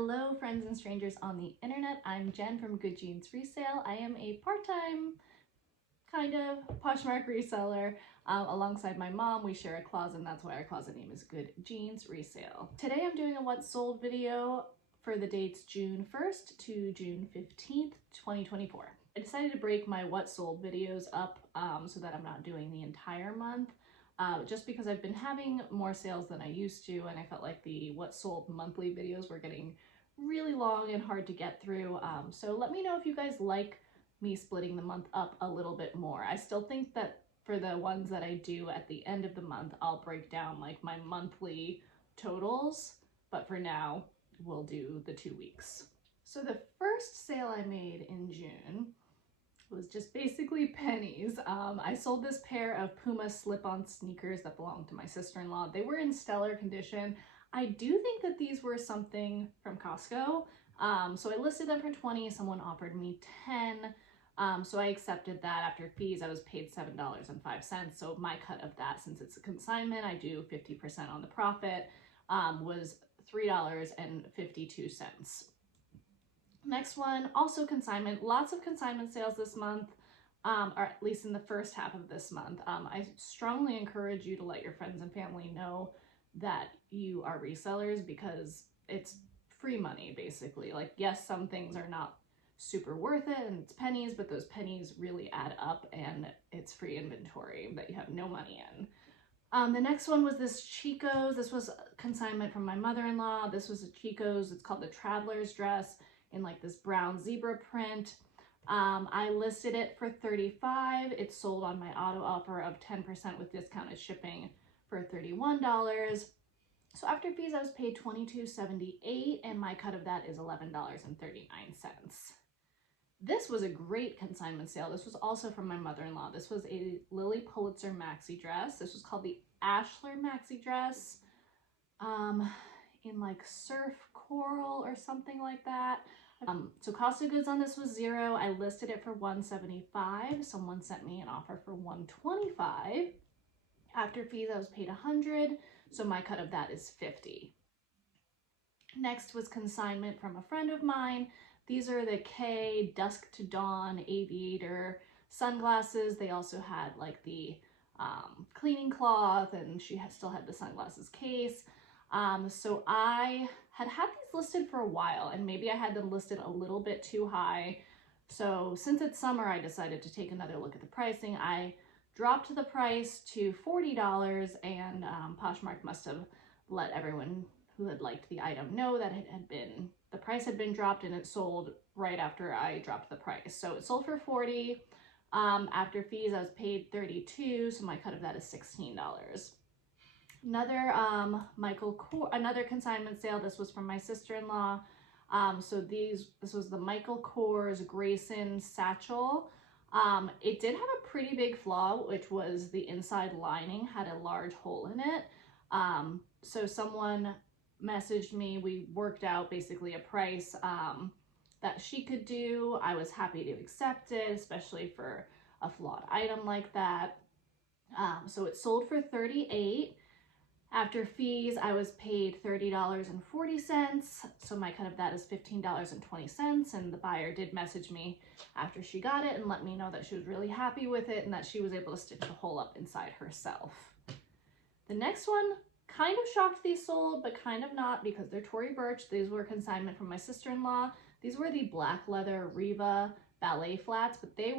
Hello friends and strangers on the internet. I'm Jen from Good Jeans Resale. I am a part-time kind of Poshmark reseller. Alongside my mom, we share a closet, and that's why our closet name is Good Jeans Resale. Today I'm doing a what sold video for the dates June 1st to June 15th, 2024. I decided to break my what sold videos up so that I'm not doing the entire month. Just because I've been having more sales than I used to, and I felt like the what sold monthly videos were getting really long and hard to get through. So let me know if you guys like me splitting the month up a little bit more. I still think that for the ones that I do at the end of the month, I'll break down like my monthly totals, but for now, we'll do the 2 weeks. So the first sale I made in June was just basically pennies. I sold this pair of Puma slip-on sneakers that belonged to my sister-in-law. They were in stellar condition. I do think that these were something from Costco. So I listed them for 20, someone offered me 10. So I accepted that. After fees, I was paid $7.05. So my cut of that, since it's a consignment, I do 50% on the profit, was $3.52. Next one, also consignment. Lots of consignment sales this month, or at least in the first half of this month. I strongly encourage you to let your friends and family know that you are resellers, because it's free money, basically. Like, yes, some things are not super worth it and it's pennies, but those pennies really add up, and it's free inventory that you have no money in. The next one was this Chico's. This was consignment from my mother-in-law. This was a Chico's. It's called the Traveler's Dress in like this brown zebra print. I listed it for $35. It sold on my auto offer of 10% with discounted shipping for $31. So after fees, I was paid $22.78, and my cut of that is $11.39. This was a great consignment sale. This was also from my mother-in-law. This was a Lily Pulitzer maxi dress. This was called the Ashler maxi dress, in like surf coral or something like that. So cost of goods on this was $0. I listed it for $175. Someone sent me an offer for $125. After fees, I was paid $100. So my cut of that is $50. Next was consignment from a friend of mine. These are the K Dusk to Dawn Aviator sunglasses. They also had like the cleaning cloth, and she still had the sunglasses case. So I had these listed for a while, and maybe I had them listed a little bit too high. So since it's summer, I decided to take another look at the pricing. I dropped the price to $40, and Poshmark must have let everyone who had liked the item know that the price had been dropped, and it sold right after I dropped the price. So it sold for $40. After fees, I was paid $32, so my cut of that is $16. Another another consignment sale. This was from my sister-in-law. So this was the Michael Kors Grayson satchel. It did have a pretty big flaw, which was the inside lining had a large hole in it. So someone messaged me. We worked out basically a price that she could do. I was happy to accept it, especially for a flawed item like that. So it sold for $38. After fees, I was paid $30.40. So my cut of that is $15.20. And the buyer did message me after she got it and let me know that she was really happy with it and that she was able to stitch a hole up inside herself. The next one, kind of shocked these sold, but kind of not, because they're Tory Burch. These were consignment from my sister-in-law. These were the black leather Riva ballet flats, but they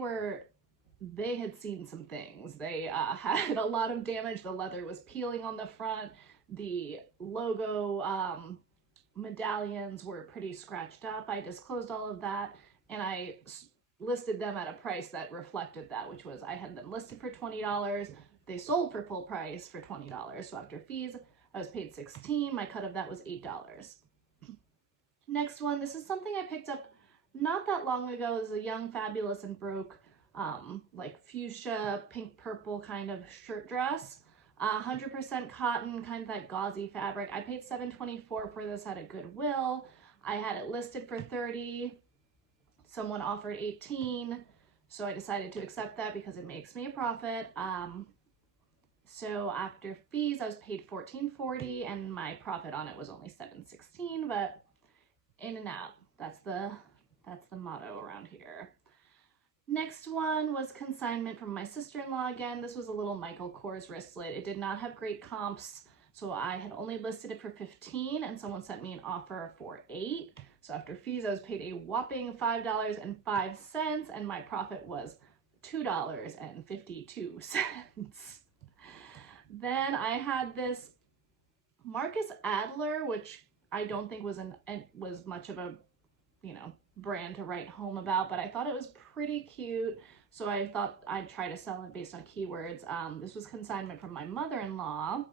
had seen some things. They had a lot of damage. The leather was peeling on the front. The logo medallions were pretty scratched up. I disclosed all of that, and I listed them at a price that reflected that, which was I had them listed for $20. They sold for full price for $20. So after fees, I was paid $16. My cut of that was $8. Next one, this is something I picked up not that long ago. It was a Young, Fabulous, and Broke like fuchsia, pink, purple kind of shirt dress. 100% cotton, kind of that gauzy fabric. I paid $7.24 for this at a Goodwill. I had it listed for $30. Someone offered $18. So I decided to accept that because it makes me a profit. So after fees, I was paid $14.40, and my profit on it was only $7.16, but in and out. That's the motto around here. Next one was Consignment from my sister-in-law again. This was a little Michael Kors wristlet. It did not have great comps, so I had only listed it for 15 and someone sent me an offer for 8. So after fees, I was paid a whopping $5.05 and my profit was $2.52. Then I had this Marcus Adler, which I don't think was much of a, you know, brand to write home about, but I thought it was pretty cute, so I thought I'd try to sell it based on keywords. This was Consignment from my mother-in-law.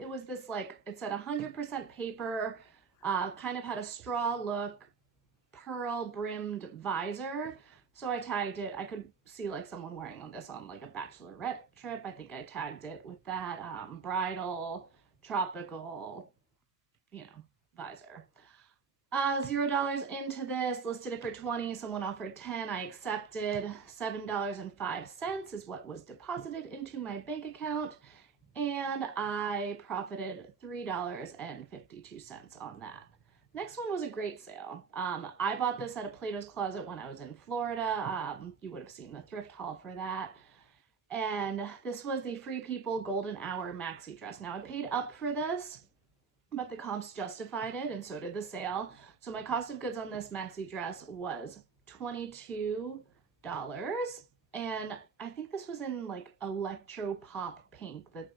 It was this, like, it said 100% paper, kind of had a straw look, pearl brimmed visor. So I tagged it. I could see like someone wearing on this on like a bachelorette trip. I think I tagged it with that bridal, tropical, you know, visor. $0 into this, listed it for 20, someone offered 10, I accepted. $7.05 is what was deposited into my bank account, and I profited $3.52 on that. Next one was a great sale. I bought this at a Plato's Closet when I was in Florida. You would have seen the thrift haul for that. And this was the Free People Golden Hour maxi dress. Now I paid up for this, but the comps justified it, and so did the sale. So my cost of goods on this maxi dress was $22, and I think this was in like electro pop pink. The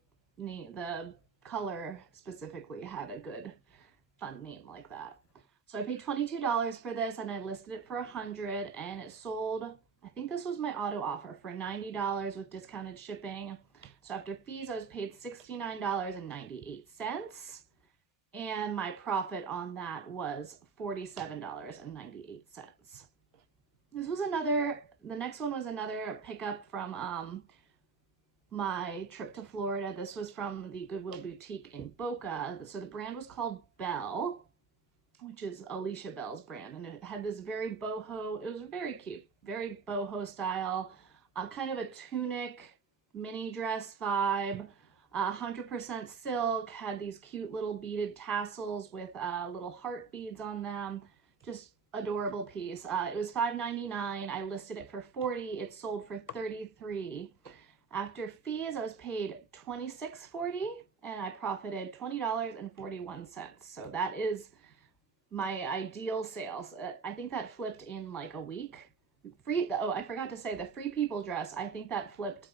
color specifically had a good fun name like that. So I paid $22 for this, and I listed it for $100, and it sold, I think this was my auto offer, for $90 with discounted shipping. So after fees, I was paid $69.98. And my profit on that was $47.98. This was the next one was another pickup from my trip to Florida. This was from the Goodwill Boutique in Boca. So the brand was called Belle, which is Alicia Bell's brand. And it had this very boho, it was very cute, very boho style, kind of a tunic mini dress vibe. 100% silk, had these cute little beaded tassels with little heart beads on them. Just adorable piece. It was $5.99. I listed it for $40. It sold for $33. After fees, I was paid $26.40, and I profited $20.41. So that is my ideal sales. I think that flipped in like a week. I forgot to say the Free People dress, I think that flipped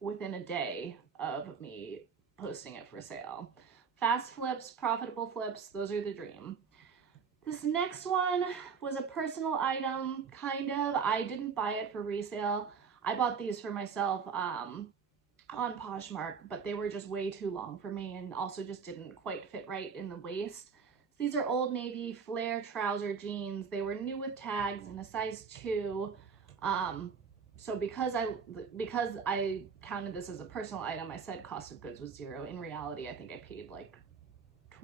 within a day of me posting it for sale. Fast flips, profitable flips, those are the dream. This next one was a personal item, kind of. I didn't buy it for resale. I bought these for myself on Poshmark, but they were just way too long for me and also just didn't quite fit right in the waist. These are Old Navy flare trouser jeans. They were new with tags in a size 2. So because I counted this as a personal item, I said cost of goods was 0. In reality, I think I paid like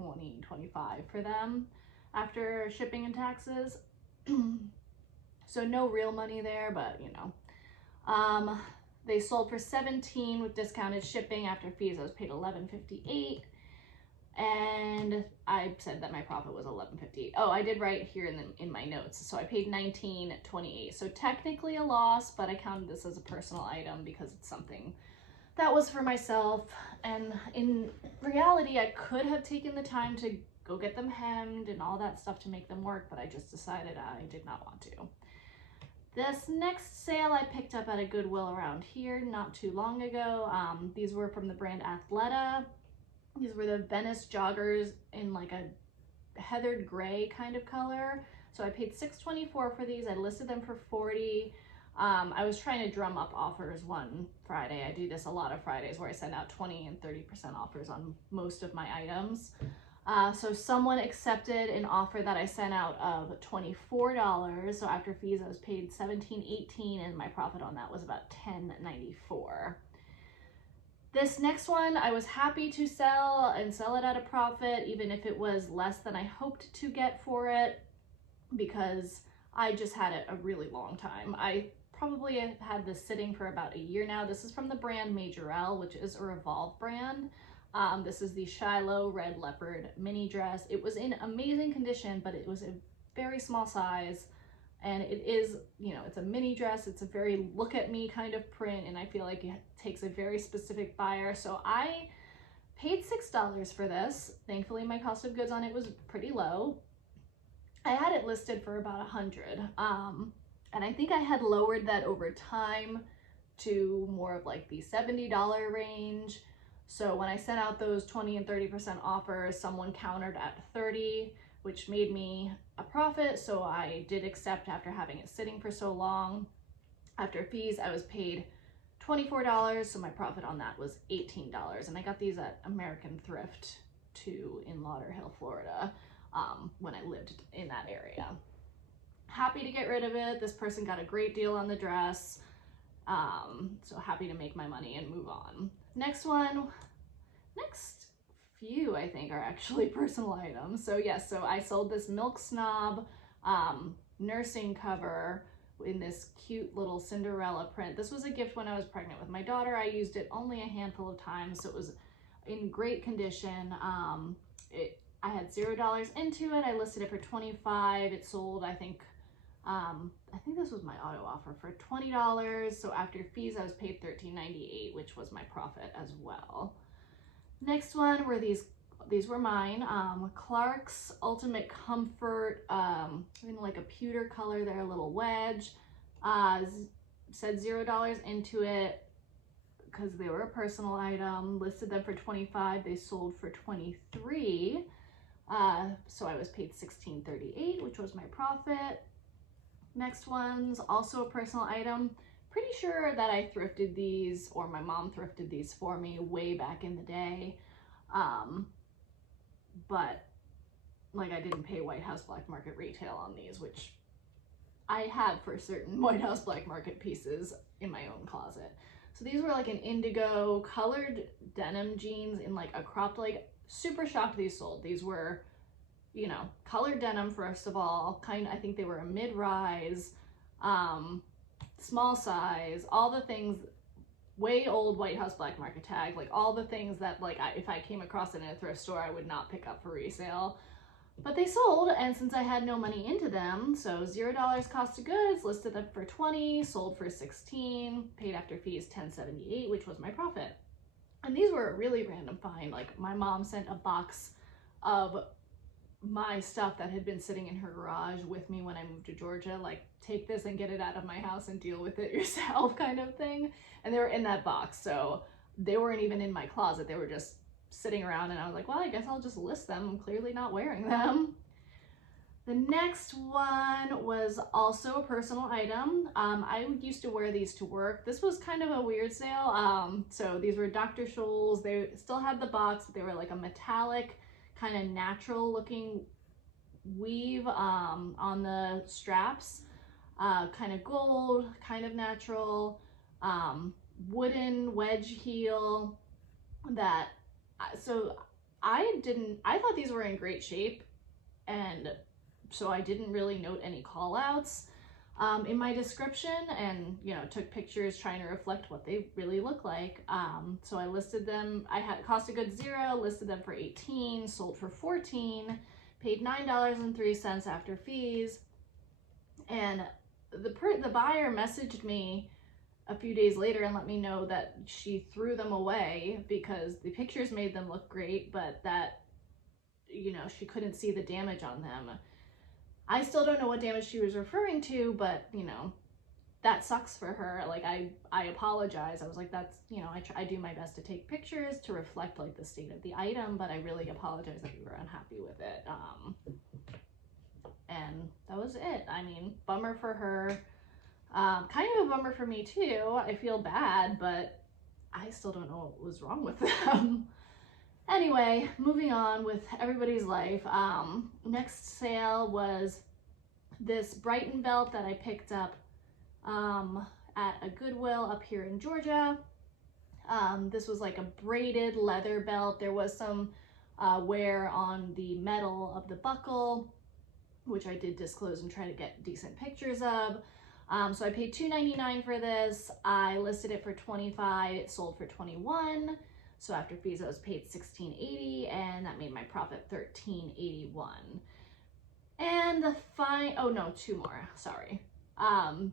$20, $25 for them after shipping and taxes. So no real money there, but you know. They sold for $17 with discounted shipping. After fees, I was paid $11.58. And I said that my profit was $11.58. Oh, I did write here in my notes. So I paid $19.28. So technically a loss, but I counted this as a personal item because it's something that was for myself. And in reality, I could have taken the time to go get them hemmed and all that stuff to make them work, but I just decided I did not want to. This next sale I picked up at a Goodwill around here not too long ago. These were from the brand Athleta. These were the Venice joggers in like a heathered gray kind of color. So I paid $6.24 for these. I listed them for $40. I was trying to drum up offers one Friday. I do this a lot of Fridays where I send out 20 and 30% offers on most of my items. So someone accepted an offer that I sent out of $24. So after fees, I was paid $17.18, and my profit on that was about $10.94. This next one, I was happy to sell and sell it at a profit, even if it was less than I hoped to get for it, because I just had it a really long time. I probably had this sitting for about a year now. This is from the brand Majorelle, which is a Revolve brand. This is the Shiloh Red Leopard mini dress. It was in amazing condition, but it was a very small size. And it is, you know, it's a mini dress. It's a very look at me kind of print. And I feel like it takes a very specific buyer. So I paid $6 for this. Thankfully, my cost of goods on it was pretty low. I had it listed for about 100. And I think I had lowered that over time to more of like the $70 range. So when I sent out those 20 and 30% offers, someone countered at 30, which made me a profit. So I did accept after having it sitting for so long. After fees, I was paid $24. So my profit on that was $18. And I got these at American Thrift too in Lauderhill, Florida, when I lived in that area. Happy to get rid of it. This person got a great deal on the dress. So happy to make my money and move on. Next few I think are actually personal items. So yes, so I sold this Milk Snob nursing cover in this cute little Cinderella print. This was a gift when I was pregnant with my daughter. I used it only a handful of times, so it was in great condition. I had $0 into it. I listed it for $25. It sold, I think this was my auto offer for $20. So after fees, I was paid $13.98, which was my profit as well. Next one were these were mine. Clark's Ultimate Comfort, in like a pewter color. They're a little wedge. Said $0 into it because they were a personal item. Listed them for $25. They sold for $23. So I was paid $16.38, which was my profit. Next one's also a personal item. Pretty sure that I thrifted these, or my mom thrifted these for me way back in the day. But like I didn't pay White House Black Market retail on these, which I have for certain White House Black Market pieces in my own closet. So these were like an indigo colored denim jeans in like a cropped leg. Super shocked these sold. These were, you know, colored denim, first of all, I think they were a mid-rise, small size, all the things, way old White House Black Market tag, like all the things that like if I came across it in a thrift store, I would not pick up for resale. But they sold, and since I had no money into them, so $0 cost of goods, listed them for $20, sold for $16, paid after fees $10.78, which was my profit. And these were a really random find. Like my mom sent a box of my stuff that had been sitting in her garage with me when I moved to Georgia, like take this and get it out of my house and deal with it yourself kind of thing. And they were in that box, so they weren't even in my closet. They were just sitting around, and I was like, well, I guess I'll just list them. I'm clearly not wearing them. The next one was also a personal item. I used to wear these to work. This was kind of a weird sale. So these were Dr. Scholl's. They still had the box, but they were like a metallic, kind of natural looking weave on the straps. Kind of gold, kind of natural, wooden wedge heel that, so I thought these were in great shape, and so I didn't really note any call outs in my description, and you know, took pictures trying to reflect what they really look like. So I listed them, I had cost of goods $0, listed them for $18, sold for $14, paid $9.03 after fees. And the buyer messaged me a few days later and let me know that she threw them away because the pictures made them look great, but that, you know, she couldn't see the damage on them. I still don't know what damage she was referring to, but you know, that sucks for her. Like I apologize. I was like, that's, you know, I do my best to take pictures to reflect like the state of the item, but I really apologize that you were unhappy with it. And that was it. I mean, bummer for her. Kind of a bummer for me too. I feel bad, but I still don't know what was wrong with them. Anyway, moving on with everybody's life. Next sale was this Brighton belt that I picked up at a Goodwill up here in Georgia. This was like a braided leather belt. There was some wear on the metal of the buckle, which I did disclose and try to get decent pictures of. So I paid $2.99 for this. I listed it for $25. It sold for $21. So after fees, I was paid $16.80, and that made my profit $13.81. And the oh no, two more, sorry. The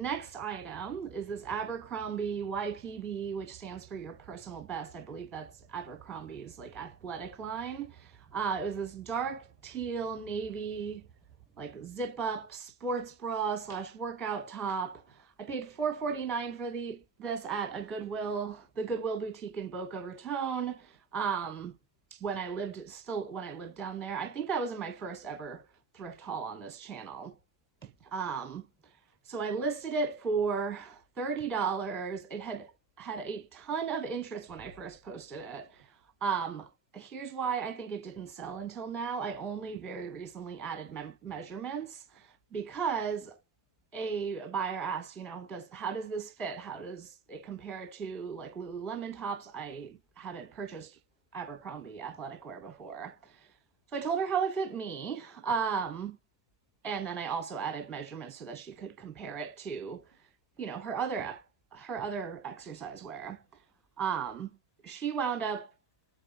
next item is this Abercrombie YPB, which stands for your personal best. I believe that's Abercrombie's like athletic line. It was this dark teal navy, like zip up sports bra / workout top. I paid $4.49 for this at the Goodwill boutique in Boca Raton. When I lived down there. I think that was in my first ever thrift haul on this channel. So I listed it for $30. It had a ton of interest when I first posted it. Here's why I think it didn't sell until now. I only very recently added measurements because a buyer asked, you know, how does this fit? How does it compare to like Lululemon tops? I haven't purchased Abercrombie athletic wear before. So I told her how it fit me. And then I also added measurements so that she could compare it to, you know, her other exercise wear. She wound up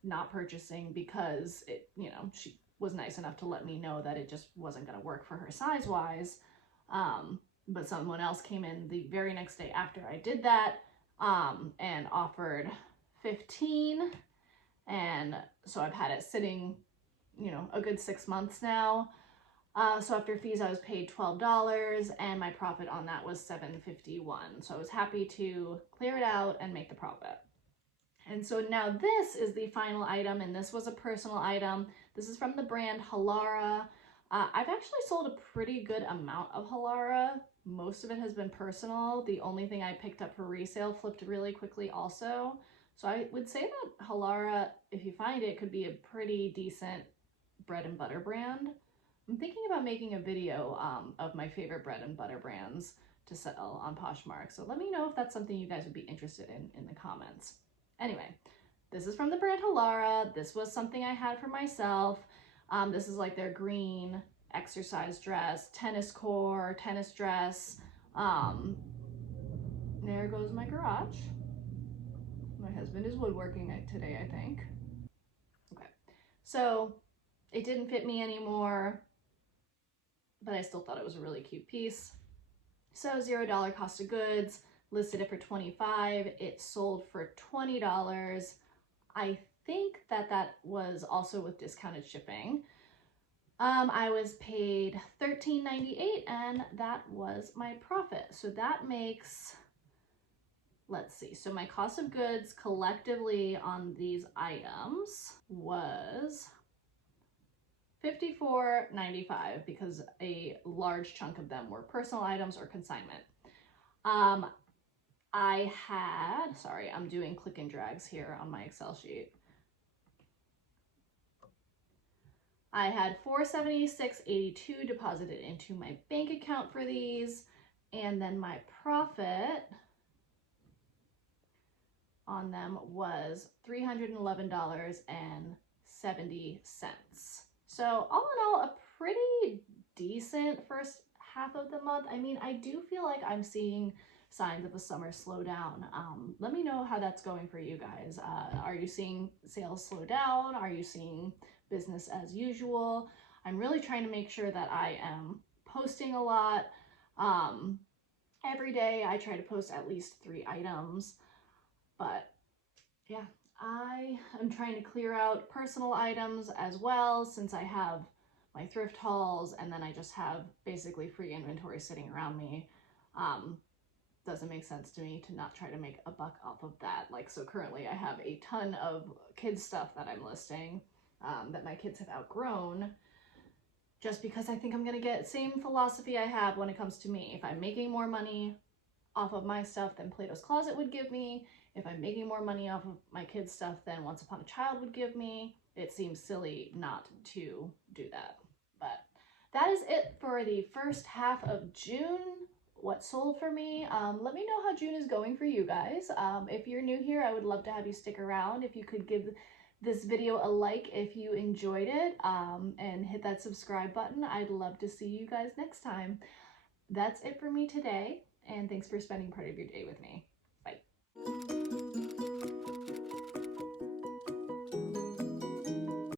not purchasing because it, you know, she was nice enough to let me know that it just wasn't going to work for her size wise. But someone else came in the very next day after I did that, and offered 15. And so I've had it sitting, you know, a good 6 months now. So after fees, I was paid $12, and my profit on that was $7.51. So I was happy to clear it out and make the profit. And so now this is the final item, and this was a personal item. This is from the brand Halara. I've actually sold a pretty good amount of Halara. Most of it has been personal. The only thing I picked up for resale flipped really quickly also. So I would say that Halara, if you find it, could be a pretty decent bread and butter brand. I'm thinking about making a video of my favorite bread and butter brands to sell on Poshmark. So let me know if that's something you guys would be interested in the comments. Anyway, this is from the brand Halara. This was something I had for myself. This is like their green exercise dress, tennis core, tennis dress. There goes my garage. My husband is woodworking today, I think. Okay, so it didn't fit me anymore, but I still thought it was a really cute piece. So $0 cost of goods, listed it for $25. It sold for $20. I think that was also with discounted shipping. I was paid $13.98, and that was my profit. So that makes, let's see, so my cost of goods collectively on these items was $54.95 because a large chunk of them were personal items or consignment. I had, sorry, I'm doing click and drags here on my Excel sheet. I had $476.82 deposited into my bank account for these, and then my profit on them was $311.70. So all in all, a pretty decent first half of the month. I mean, I do feel like I'm seeing signs of a summer slowdown. Let me know how that's going for you guys. Are you seeing sales slow down? Are you seeing business as usual? I'm really trying to make sure that I am posting a lot. Every day I try to post at least 3 items, but yeah, I am trying to clear out personal items as well, since I have my thrift hauls and then I just have basically free inventory sitting around me. Doesn't make sense to me to not try to make a buck off of that. Like, so currently I have a ton of kids stuff that I'm listing that my kids have outgrown, just because I think I'm gonna get same philosophy I have when it comes to me. If I'm making more money off of my stuff than Plato's Closet would give me, if I'm making more money off of my kids stuff than Once Upon a Child would give me, it seems silly not to do that. But that is it for the first half of June. What sold for me. Let me know how June is going for you guys. If you're new here, I would love to have you stick around. If you could give this video a like if you enjoyed it, and hit that subscribe button. I'd love to see you guys next time. That's it for me today, and thanks for spending part of your day with me. Bye.